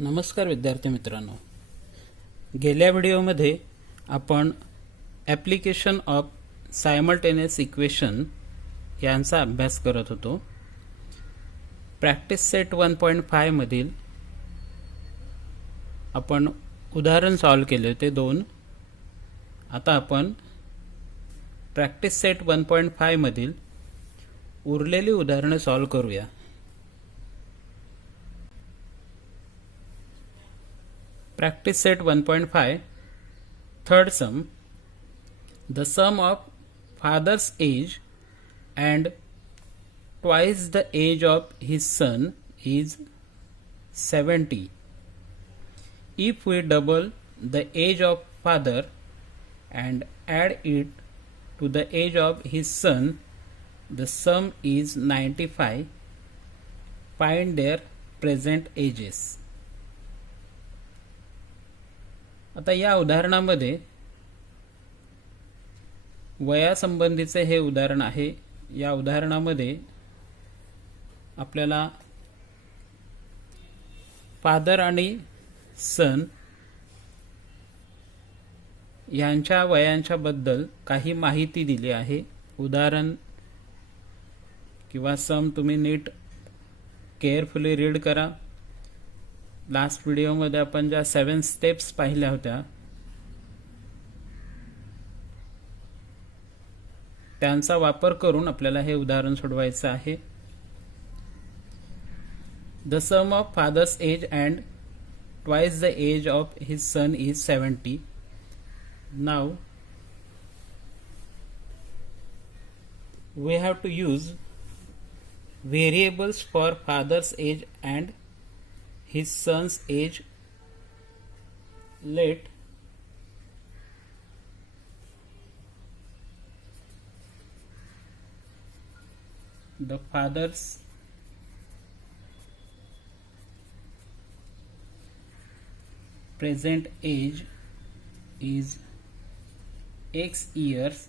नमस्कार विद्यार्थी मित्रांनो, गेल्या व्हिडिओमध्ये आपण ॲप्लिकेशन ऑफ सायमल्टेनियस इक्वेशन यांचा अभ्यास करत होतो. प्रॅक्टिस सेट 1.5 मधील आपण उदाहरण सॉल्व केले होते 2. आता आपण प्रॅक्टिस सेट 1.5 मधील उरलेली उदाहरणे सॉल्व करूया. Practice set 1.5 Third sum. The sum of father's age and twice the age of his son is 70. If we double the age of father and add it to the age of his son, the sum is 95. Find their present ages. आता या उदाहरणामध्ये वयासंबंधीचे हे उदाहरण आहे. या उदाहरणामध्ये आपल्याला फादर आणि सन यांच्या वयांच्या बद्दल काही माहिती दिली आहे. उदाहरण किंवा सम तुम्ही नीट केअरफुली रीड करा. लास्ट व्हिडिओमध्ये आपण ज्या 7 स्टेप्स पाहिल्या होत्या त्यांचा वापर करून आपल्याला हे उदाहरण सोडवायचं आहे. The sum of father's age and twice the age of his son is 70. Now we have to use variables for father's age and his son's age. Let the father's present age is X years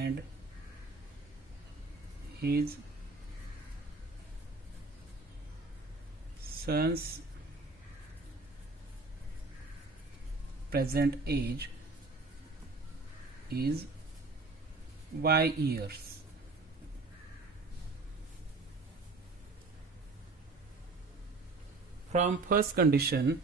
and his son's present age is Y years. From first condition,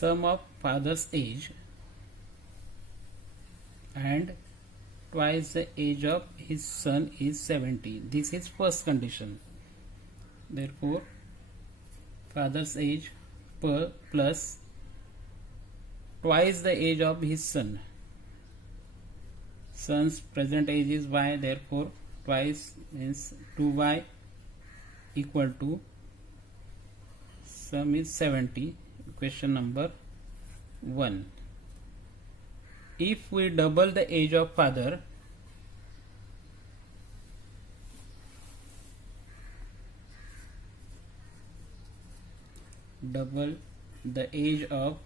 sum of father's age and twice the age of his son is 70. This is first condition. Therefore, father's age plus twice the age of his son. Son's present age is Y. Therefore, twice means 2Y equal to sum is 70. Question number 1. If we double the age of father, double the age of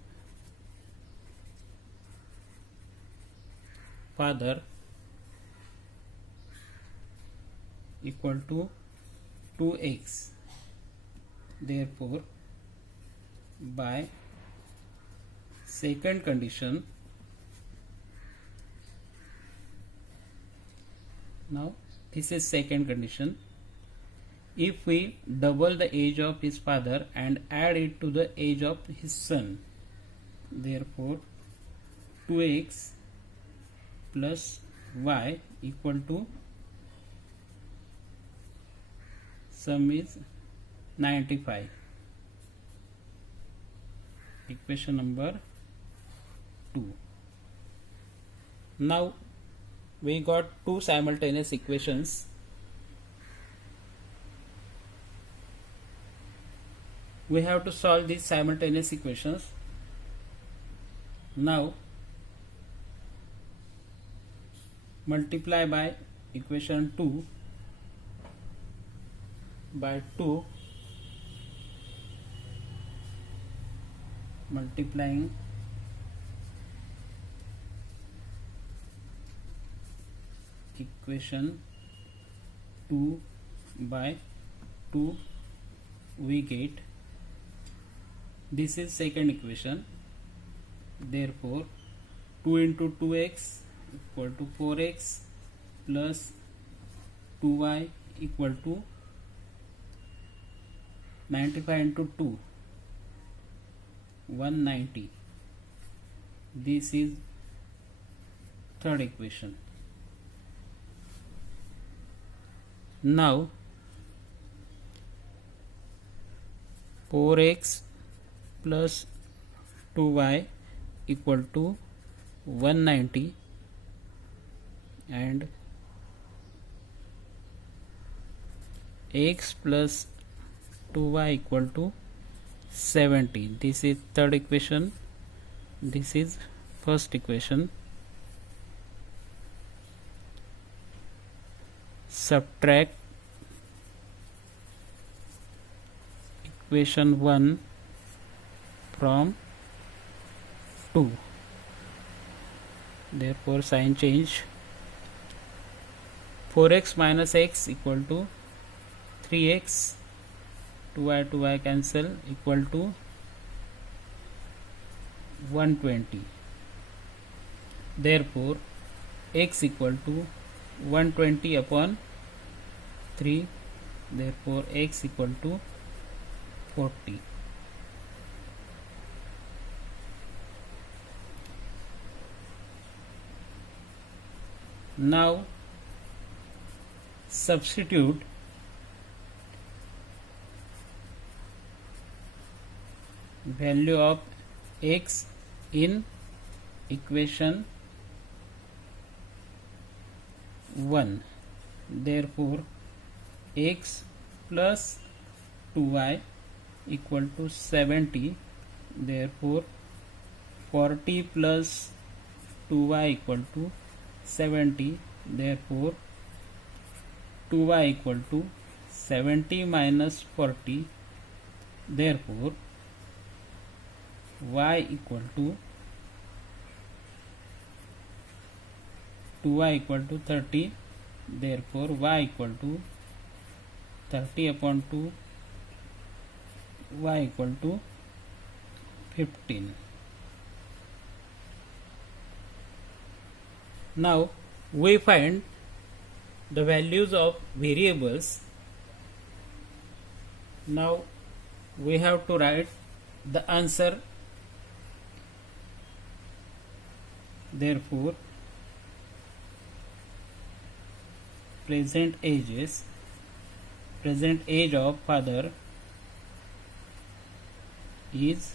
father equal to 2x. Therefore, by second condition, now this is second condition. If we double the age of his father and add it to the age of his son, therefore 2x plus y equal to sum is 95. Equation number 2. Now we got two simultaneous equations. We have to solve these simultaneous equations. Now multiply by equation 2 by 2 multiplying equation 2 by 2 we get, this is second equation, therefore 2 into 2x equal to 4x plus 2y equal to 95 into 2 190. This is third equation. Now 4x plus 2y equal to 190 and x plus 2y equal to 70. This is third equation. This is first equation. Subtract equation 1 from 2. Therefore sign change. 4x minus x equal to 3x, 2y cancel, equal to 120. Therefore x equal to 120 upon 3, therefore x equal to 40. Now substitute value of x in equation 1. Therefore x plus 2y equal to 70. Therefore 40 plus 2y equal to 70. Therefore 2y equal to 70 minus 40. Therefore y equal to 2y equal to 30. Therefore y equal to 30 upon 2, y equal to 15. Now we find the values of variables. Now we have to write the answer. Therefore present age of father is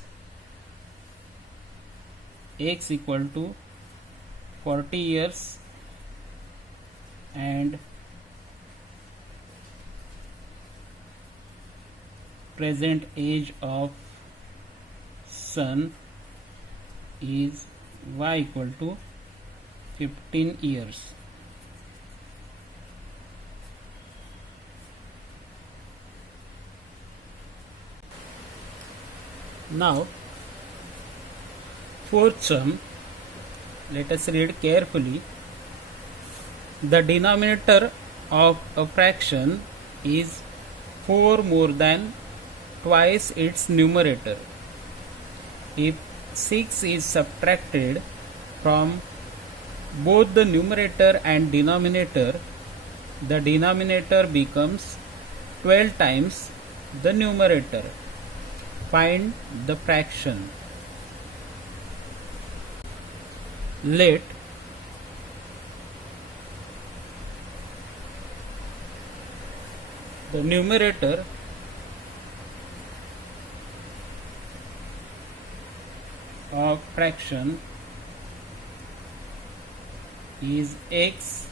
x equal to 40 years and present age of son is y equal to 15 years. Now fourth sum, let us read carefully. The denominator of a fraction is 4 more than twice its numerator. If 6 is subtracted from both the numerator and denominator, the denominator becomes 12 times the numerator. Find the fraction. Let the numerator of fraction is x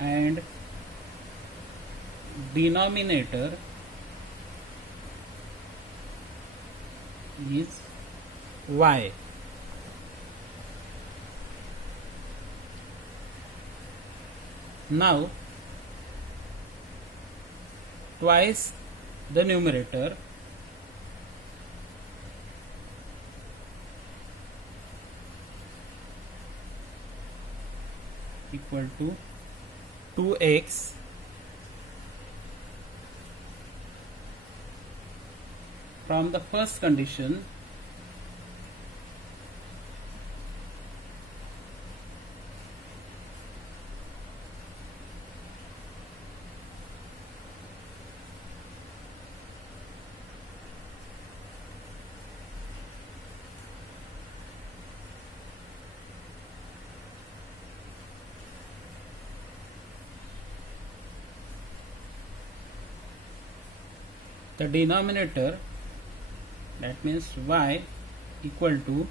and denominator is y. Now twice the numerator equal to 2x from the first condition the denominator, that means y, equal to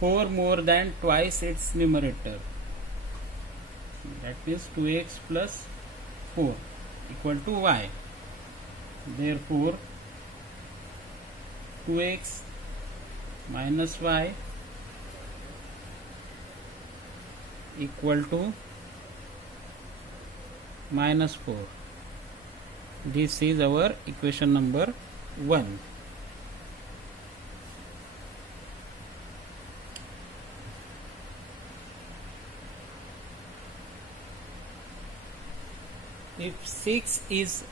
4 more than twice its numerator, that means 2x plus 4 equal to y. Therefore 2x minus y equal to minus 4. This is our equation number 1. If 6 is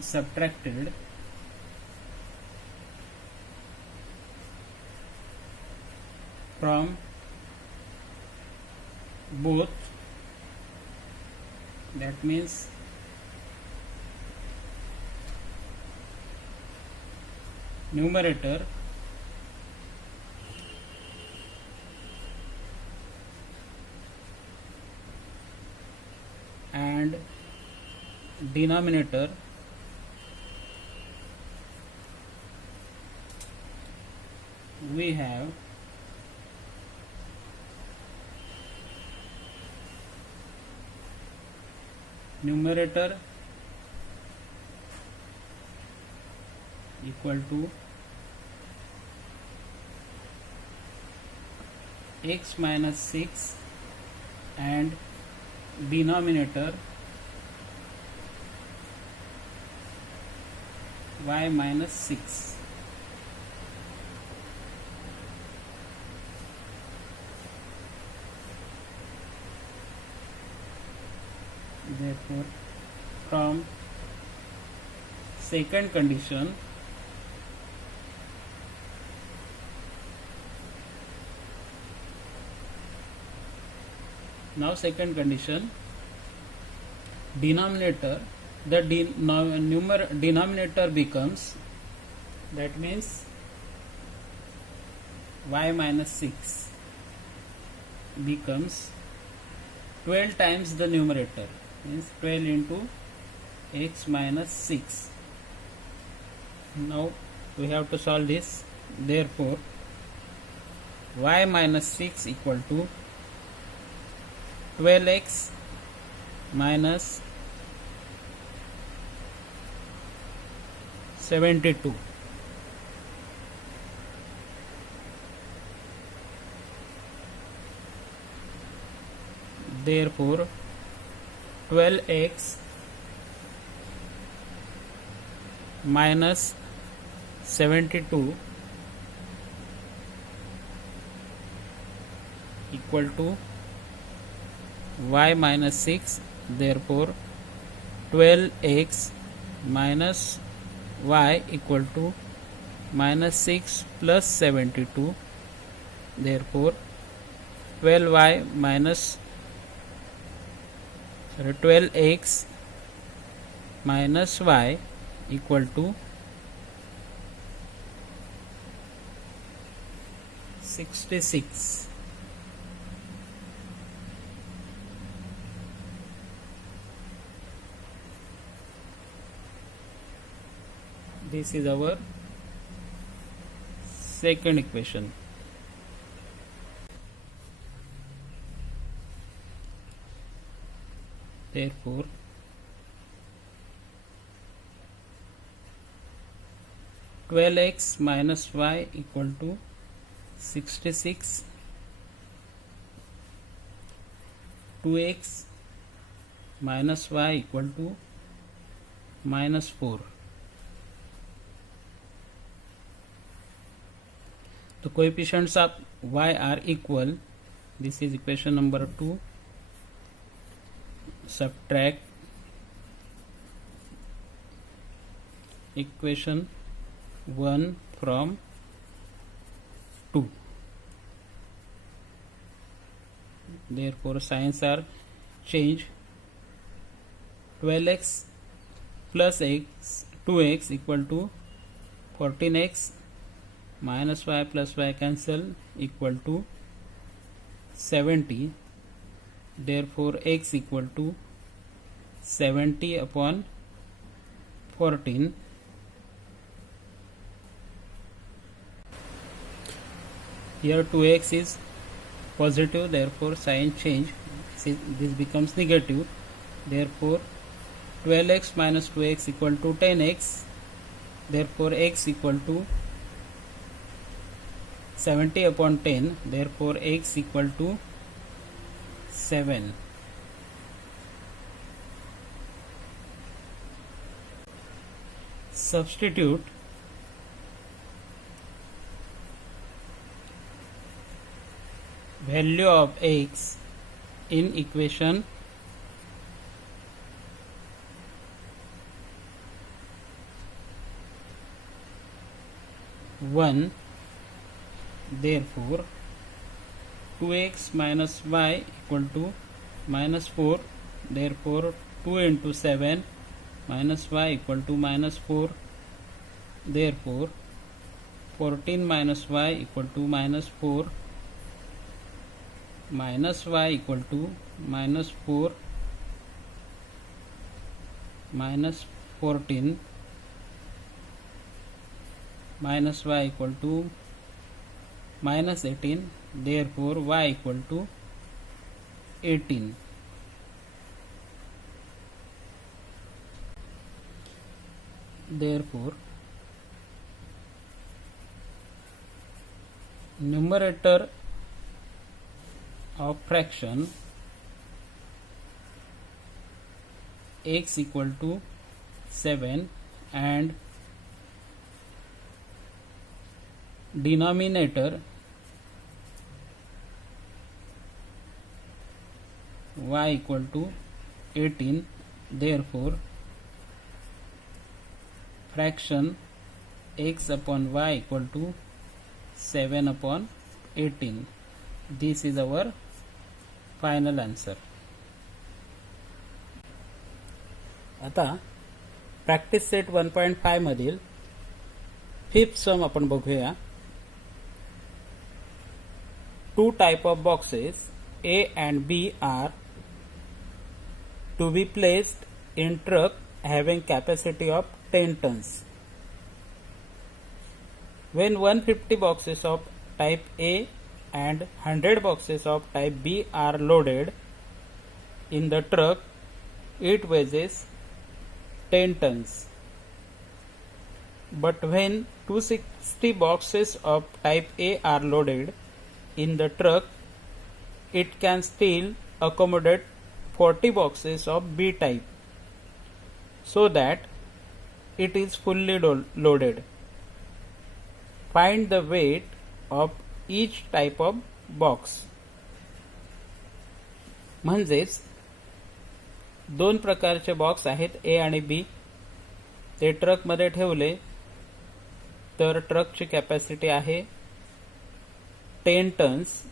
subtracted from both, that means numerator and denominator, we have numerator equal to x minus 6 and denominator y minus 6. Therefore, from second condition, now second condition, denominator, the denominator becomes, that means y minus 6 becomes 12 times the numerator, means 12 into x minus 6. Now we have to solve this. Therefore y minus 6 equal to 12x minus 72. Therefore 12x minus 72 equal to y minus 6. Therefore 12x minus y equal to minus 6 plus 72. Therefore 12y minus 12x minus y equal to 66. This is our second equation. Therefore twelve x minus y equal to 66. 2x minus y equal to minus 4. the coefficients of y are equal. This is equation number 2. Subtract equation 1 from 2. Therefore signs are changed. 12x plus x 2x equal to 14x minus y plus y cancel equal to 70. Therefore x equal to 70 upon 14. Here 2x is positive, therefore sign change. This becomes negative. Therefore 12x minus 2x equal to 10x. Therefore x equal to 70 upon 10. Therefore x equal to 7. Substitute value of x in equation 1. Therefore 2x minus y equal to minus 4. Therefore 2 into 7 minus y equal to minus 4. Therefore 14 minus y equal to minus 4 minus y equal to minus 4 minus 14 minus y equal to minus 18. Therefore y equal to 18. Therefore numerator of fraction x equal to 7 and denominator y equal to 18. Therefore fraction x upon y equal to 7 upon 18. This is our final answer. आता practice set 1.5 मधील फिफ्थ सम आपण बघूया. Two type of boxes A and B are to be placed in truck having capacity of 10 tons. When 150 boxes of type A and 100 boxes of type B are loaded in the truck, it weighs 10 tons. But when 260 boxes of type A are loaded in the truck, it can still accommodate 40 boxes of B type, so that it is fully loaded. Find the weight of each type of box. म्हणजेच दोन प्रकारचे बॉक्स आहेत ए आणि बी. ते ट्रक मध्ये ठेवले तर ट्रकची कॅपॅसिटी आहे 10 टन्स.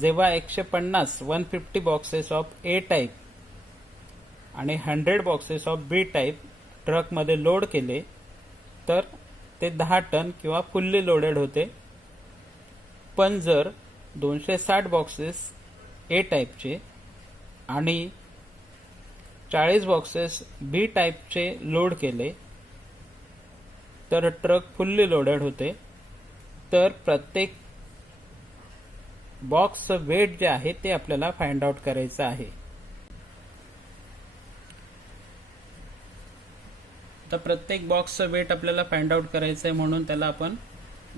जेव्हा 150 बॉक्सेस ऑफ ए टाइप आणि 100 boxes of B type truck मध्ये लोड केले तर ते 10 टन किंवा फुल्ली लोडेड होते. पण जर 260 बॉक्सेस ए टाइपचे आणि 40 बॉक्सेस बी टाइपचे लोड केले तर ट्रक फुल्ली लोडेड होते. तर प्रत्येक बॉक्सचं वेट जे आहे ते आपल्याला फाइंड आउट करायचं आहे. तर प्रत्येक बॉक्सचं वेट आपल्याला फाइंड आउट करायचं आहे म्हणून त्याला आपण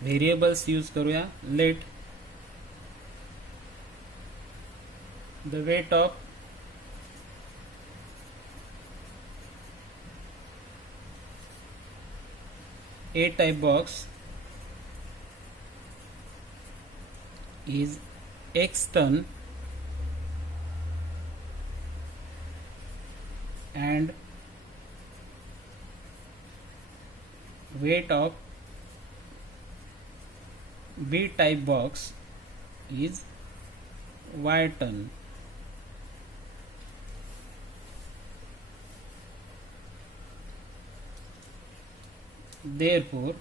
व्हेरिएबल्स यूज करूया. Let the weight of A type box is x ton and weight of B type box is y ton. Therefore,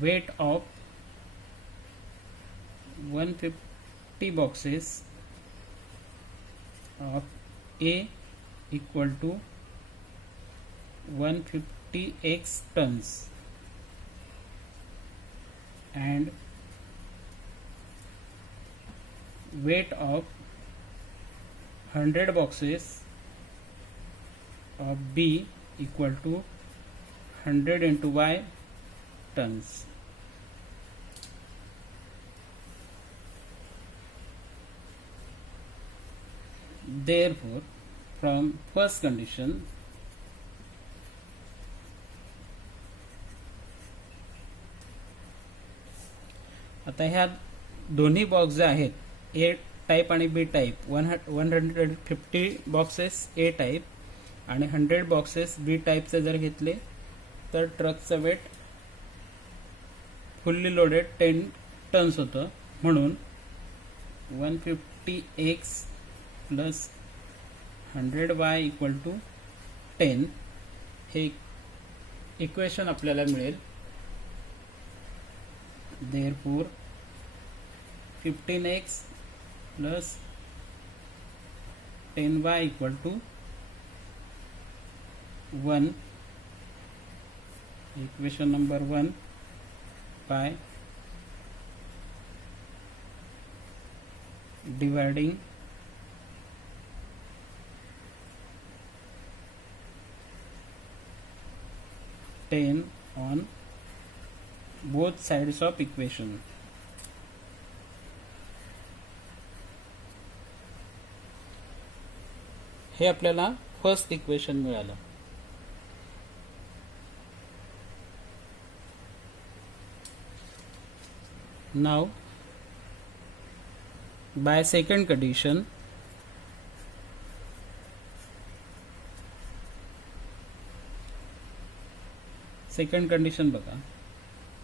weight of 150 boxes of A equal to 150x tons and weight of 100 boxes of B equal to 100 into Y tons. Therefore, from first condition, आता ह्या दोन्ही box जे आहेत A type आणि B type 150 boxes A type आणि 100 boxes B टाईपचे जर घेतले तर ट्रकचं वेट फुल्ली लोडेड 10 टन्स होतं. म्हणून 150x plus 100y equal to 10 हे इक्वेशन आपल्याला मिळेल. Therefore 15x plus 10y equal to 1. Equation number 1 by dividing ten on both sides of equation. हे आपल्याला फर्स्ट इक्वेशन मिळालं. Now by second condition, second condition बघा.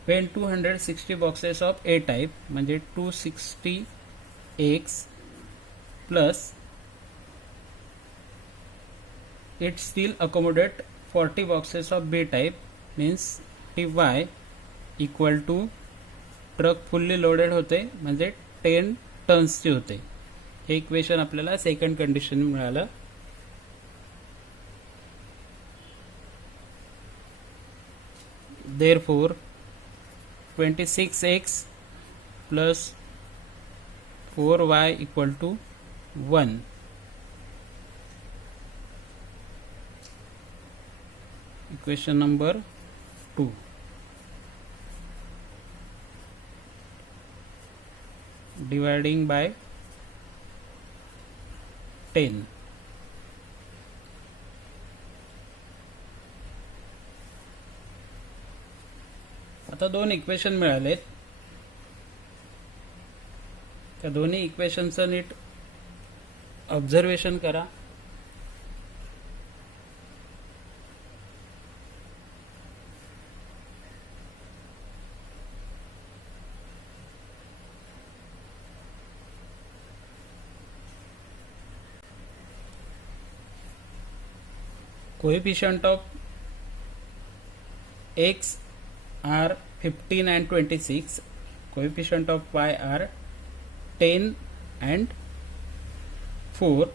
when 260 boxes of A type म्हणजे 260x plus it still accommodate 40 boxes of B type means y equal to truck fully loaded होते म्हणजे 10 टन्सचे होते. हे equation आपल्याला second condition मिळालं. therefore 26x plus 4y equal to 1. Equation number 2. Dividing by 10. आता दोन इक्वेशन मिळालेत. त्या दोन्ही इक्वेशनचं नीट ऑब्झर्वेशन करा. कोएफिशिएंट ऑफ x are 15 and 26, coefficient of y are 10 and 4.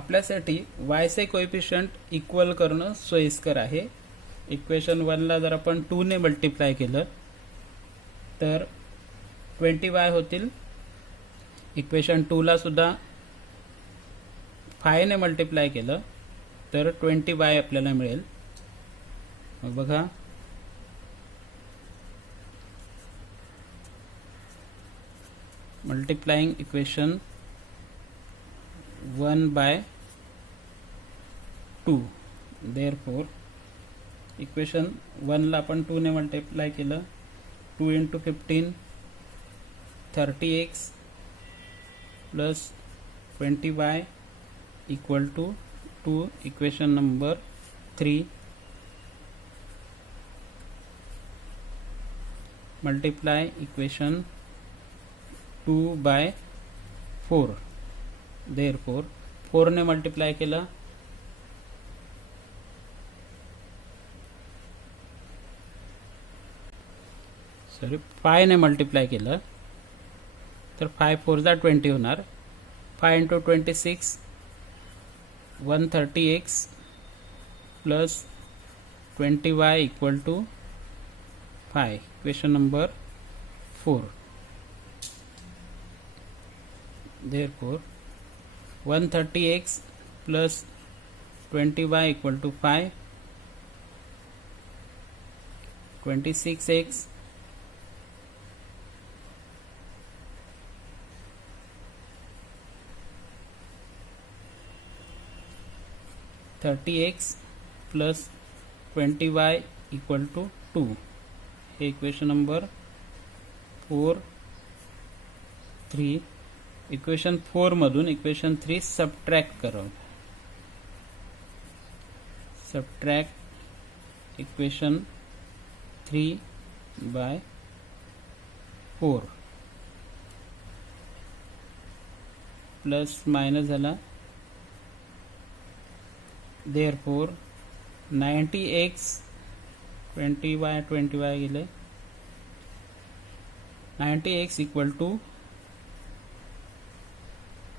आपल्यासाठी y चे कोएफिशिएंट इक्वल करणं सोयीस्कर आहे. इक्वेशन 1 ला जर आपण 2 ने मल्टिप्लाय केलं तर 20y होतील. इक्वेशन 2 ला सुद्धा 5 ने मल्टिप्लाय केलं तर 20y आपल्याला मिळेल. मग बघा multiplying equation 1 by 2, therefore equation 1ला आपण 2 ने मल्टिप्लाय केलं. 2 × 15 30x plus 20y equal to 2. Equation number 3 multiply equation 2 by 4. Therefore 4 ने मल्टिप्लाय केलं. सॉरी 5 ने मल्टिप्लाय केलं तर 5 4 जा 20 होणार. 5 × 26 130x plus 20y equal to 5. Equation number 4. Therefore 130x plus 20y equal to 5. 26x (30x) plus 20y equal to 2. हे equation number 4 3. Equation 4 मधून equation 3 subtract करा. Subtract equation 3 by 4 plus minus झाला. देअरफॉर 90x 20y गेले. 90x equal to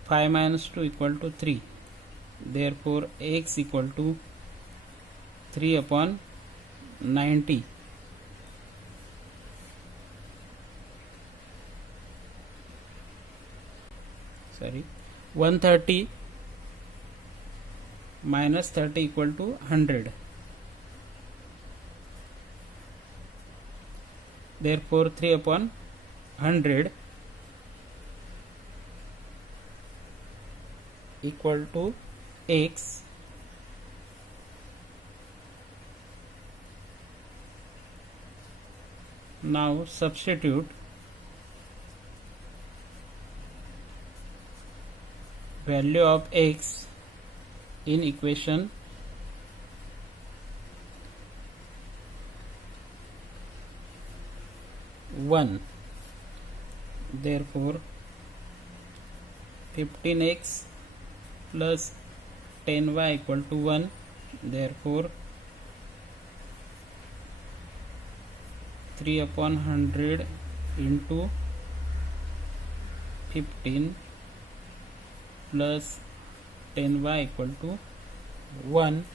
5 minus 2 equal to 3. Therefore x equal to 3 upon 90. Sorry, 130 minus 30 equal to 100. Therefore 3 upon 100 equal to x. Now substitute value of x in equation 1. Therefore 15x plus 10y equal to 1. Therefore 3 upon 100 into 15 plus 10y equal to 1.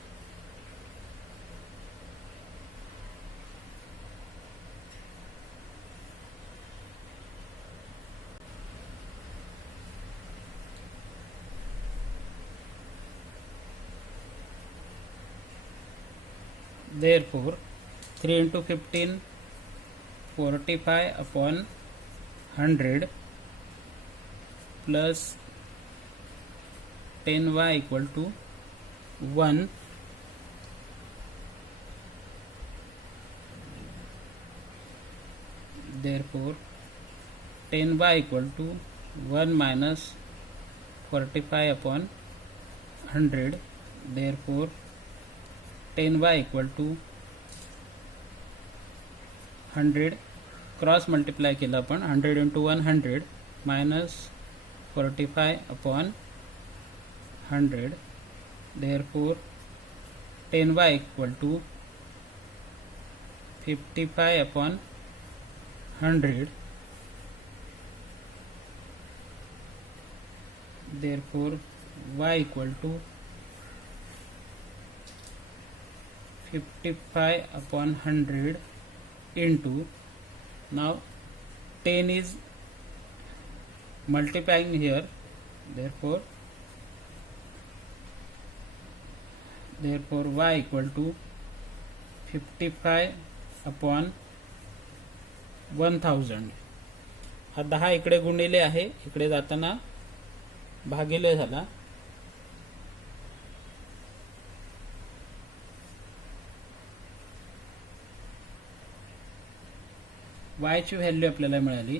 Therefore 3 into 15 45 upon 100 plus 10y equal to 1. Therefore 10y equal to 1 minus 45 upon 100. Therefore 10y equal to 100. Cross multiply केलं आपण. 100 into 100 minus 45 upon 100. Therefore 10y equal to 55 upon 100. Therefore y equal to 55 upon 100 into, now 10 is multiplying here, therefore y equal to 55 upon 1000. हा 10 इकडे गुणिले आहे, इकडे जाताना भागिले झाला. y ची व्हॅल्यू आपल्याला मिळाली.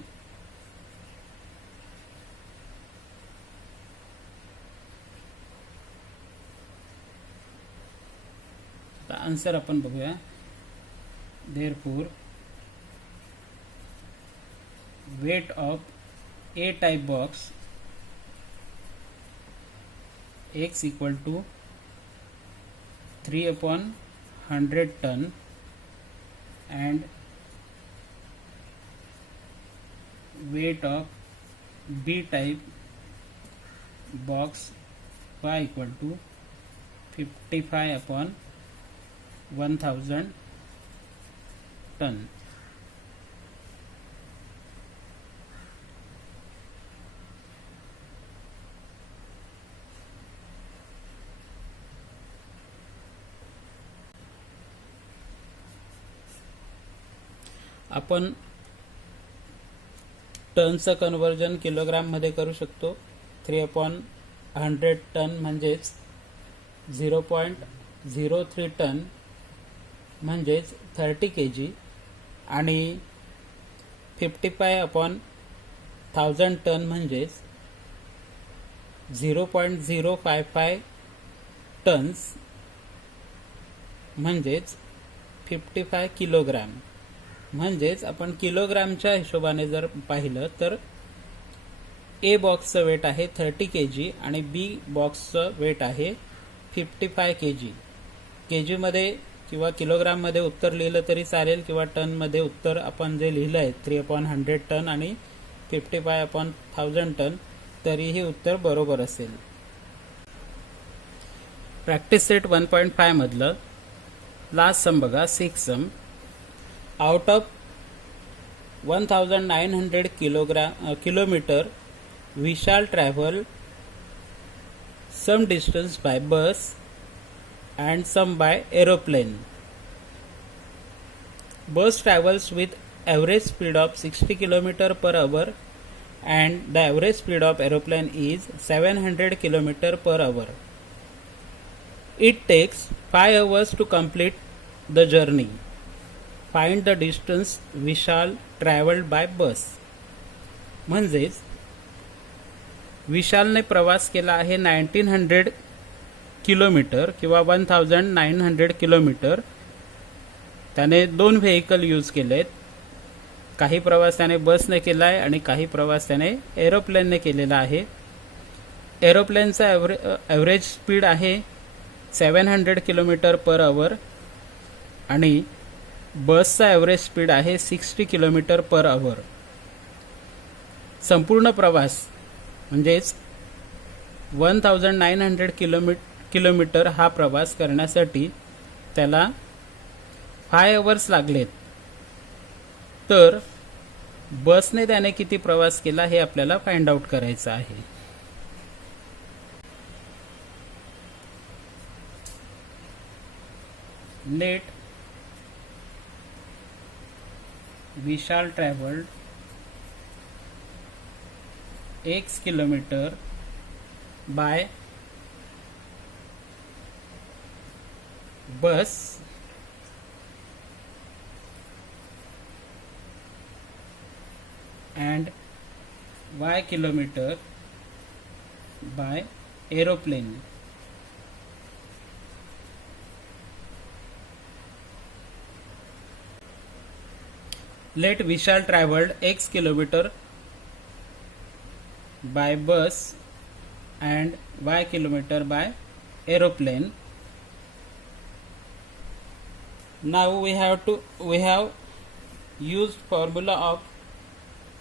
आता आन्सर आपण बघूया. Therefore, weight of A type box X equal to 3/100 ton and weight of B type box Y equal to 55/1000 ton. आपण टनचं कन्वर्जन किलोग्राममध्ये करू शकतो. 3/100 टन म्हणजेच 0.03 टन म्हणजेच 30 kg आणि 55/1000 टन म्हणजेच 0.055 टन्स म्हणजेच 55 किलोग्राम. म्हणजेच आपण किलोग्रामच्या हिशोबाने जर पाहिलं तर ए बॉक्सचं वेट आहे 30 kg आणि बी बॉक्सचं वेट आहे 55 kg. केजीमध्ये किंवा किलोग्राममध्ये उत्तर लिहिलं तरी चालेल किंवा टनमध्ये उत्तर आपण जे लिहिलं आहे 3/100 टन आणि 55/1000 टन तरीही उत्तर बरोबर असेल. प्रॅक्टिस सेट 1.5 मधलं लास्ट सम बघा. 6 sum. Out of 1900 kilometre we shall travel some distance by bus and some by aeroplane. Bus travels with average speed of 60 km per hour and the average speed of aeroplane is 700 km per hour. It takes 5 hours to complete the journey. Find the distance we shall travel by bus. म्हणजेच विशालने प्रवास केला आहे 1900 किलोमीटर किंवा 1900 किलोमीटर. त्याने 2 vehicle use केलेत. काही प्रवास त्याने बसने केला आहे आणि काही प्रवास त्याने एरोप्लेनने केलेला आहे. एरोप्लेनचा ॲव्हरेज स्पीड आहे 700 किलोमीटर पर आवर आणि बसचा ॲव्हरेज स्पीड आहे 60 किलोमीटर पर आवर. संपूर्ण प्रवास म्हणजेच 1900 किलोमीटर हा प्रवास करण्यासाठी त्याला 5 आवर्स लागलेत. तर बसने त्याने किती प्रवास केला हे आपल्याला फाइंड आउट करायचं आहे. Let Vishal travelled X kilometer by bus and Y kilometer by aeroplane. Let Vishal traveled X kilometer by bus and Y kilometer by aeroplane. Now we have used formula of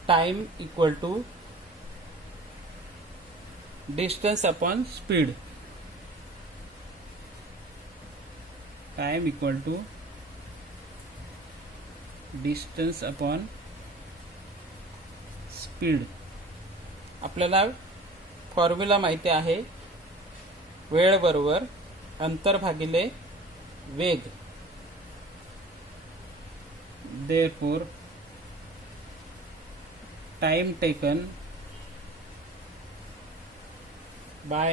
time equal to distance upon speed. Time equal to distance upon speed. आपल्याला फॉर्म्युला माहिती आहे. वेळ बरोबर अंतर भागिले वेग. Therefore, time taken by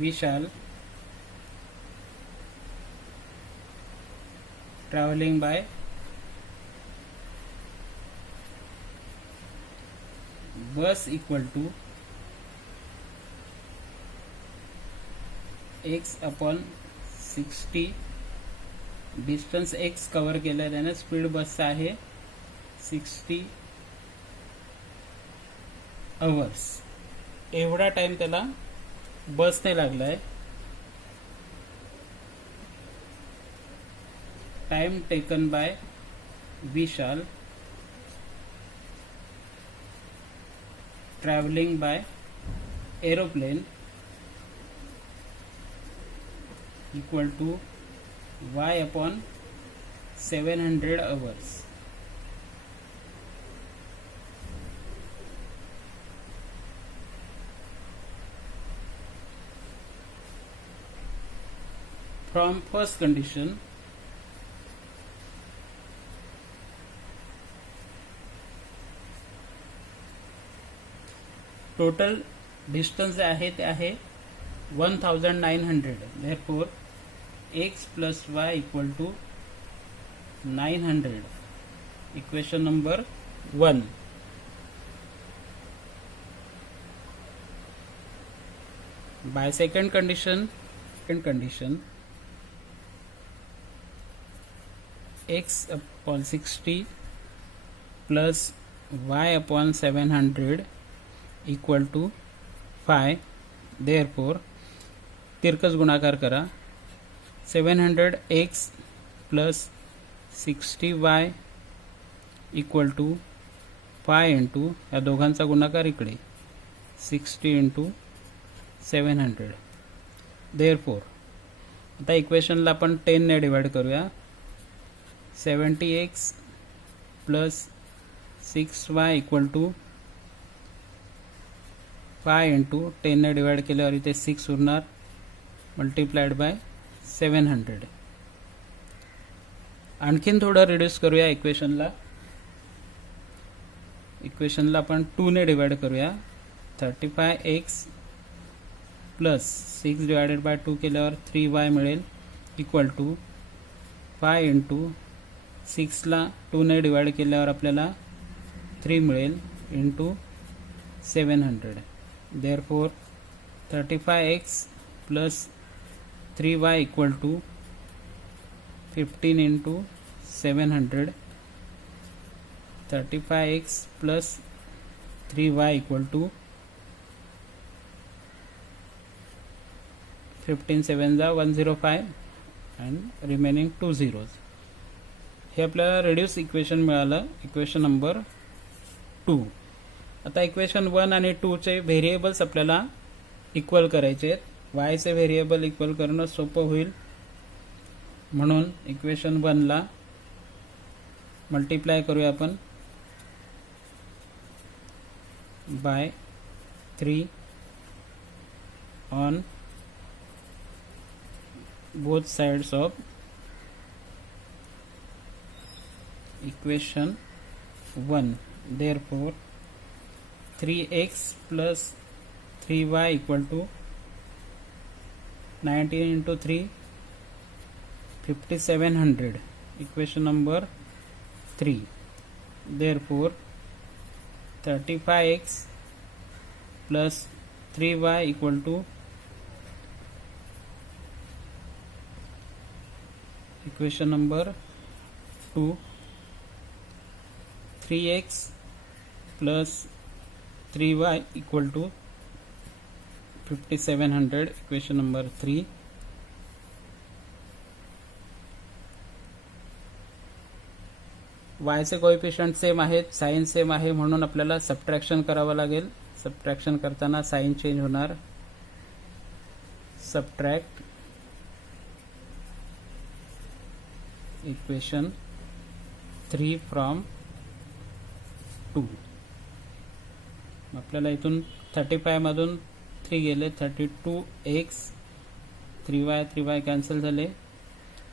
Vishal traveling by bus equal to x upon 60. Distance x cover केलं त्याने. स्पीड बसचा आहे 60 आवर्स. एवढा टाइम त्याला बसने लागलाय. Time taken by Vishal traveling by aeroplane equal to y upon 700 hours. From first condition, total distance जे आहे ते आहे 1900. therefore x plus y equal to 900. Equation number 1. by second condition x upon 60 plus y upon 700 equal to 5. Therefore तिरकस गुणाकार करा. 700x plus 60y equal to 5 इंटू या दोघांचा गुणाकार इकडे 60 इंटू 700. देअरफोर आता इक्वेशनला आपण 10 ने डिवाइड करूया. 70x plus 6y equal to 5 इंटू 10 ने डिवाइड केल्यावर इथे 6 उरणार मल्टिप्लाइड बाय 700. आणखीन थोडं रिड्यूस करूया इक्वेशनला. आपण 2 ने डिवाइड करूया. 35x प्लस 6 डिवाइडेड बाय 2 केल्यावर 3y मिळेल इक्वल टू 5 इंटू 6ला 2 ने डिवाइड केल्यावर आपल्याला 3 मिळेल इंटू 700. therefore 35x plus 3y equal to 15 into 700. 35x plus 3y equal to 15 7 105 and remaining 2 zeros. हे आपल्याला रिड्यूस इक्वेशन मिळालं. Equation number 2. आता इक्वेशन 1 आणि 2 चे व्हेरिएबल्स आपल्याला इक्वल करायचे आहेत. y चे व्हेरिएबल इक्वल करणं सोपं होईल म्हणून इक्वेशन 1 ला मल्टिप्लाय करूया आपण by 3 on both sides of equation 1. therefore 3x plus 3y equal to 19 into 3 5700. equation number 3. therefore 35x plus 3y equal to equation number 2. 3x plus 3y equal to 5700. equation number 3. y चे coefficient same आहेत, sign same आहे म्हणून आपल्याला सबट्रॅक्शन करावं लागेल. सबट्रॅक्शन करताना sign change होणार. Subtract equation 3 फ्रॉम 2. आपल्याला इथून 35 मधून 3 गेले 32x 3y कॅन्सल झाले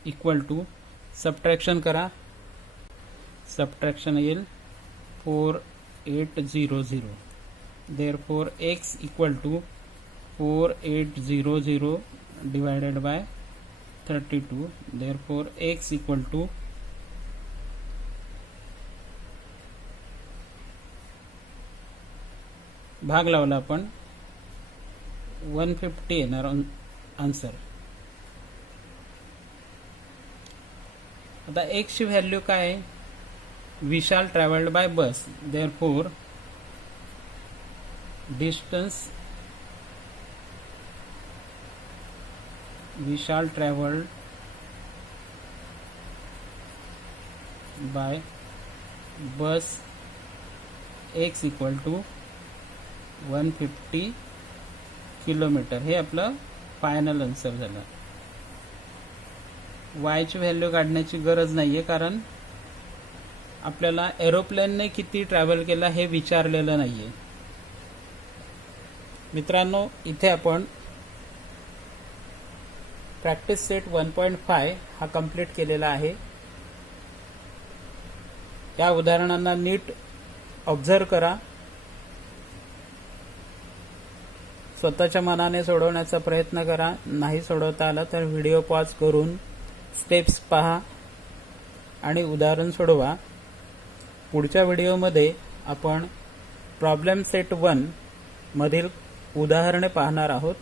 इक्वल टू सबट्रॅक्शन करा. सबट्रॅक्शन येईल 4800. therefore x equal to 4800 divided by 32. therefore x equal to भाग लावला आपण 150 येणार आन्सर. आता x ची व्हॅल्यू काय आहे? विशाल ट्रॅव्हल्ड बाय बस, देअरफॉर डिस्टन्स विशाल ट्रॅव्हल्ड बाय बस x इक्वल टू 150 किलोमीटर. हे आपलं फायनल आन्सर झालं. y ची व्हॅल्यू काढण्याची गरज नाहीये, कारण आपल्याला एरोप्लेनने किती ट्रॅव्हल केला हे विचारलेलं नाहीये. मित्रांनो, इथे आपण प्रॅक्टिस सेट 1.5 हा कंप्लीट केलेला आहे. या उदाहरणांना नीट ऑब्झर्व करा, स्वतःच्या मनाने सोडवण्याचा प्रयत्न करा. नाही सोडवता आला तर व्हिडिओ पॉज करून स्टेप्स पहा आणि उदाहरण सोडवा. पुढच्या व्हिडिओमध्ये आपण प्रॉब्लेम सेट 1 मधील उदाहरणे पाहणार आहोत.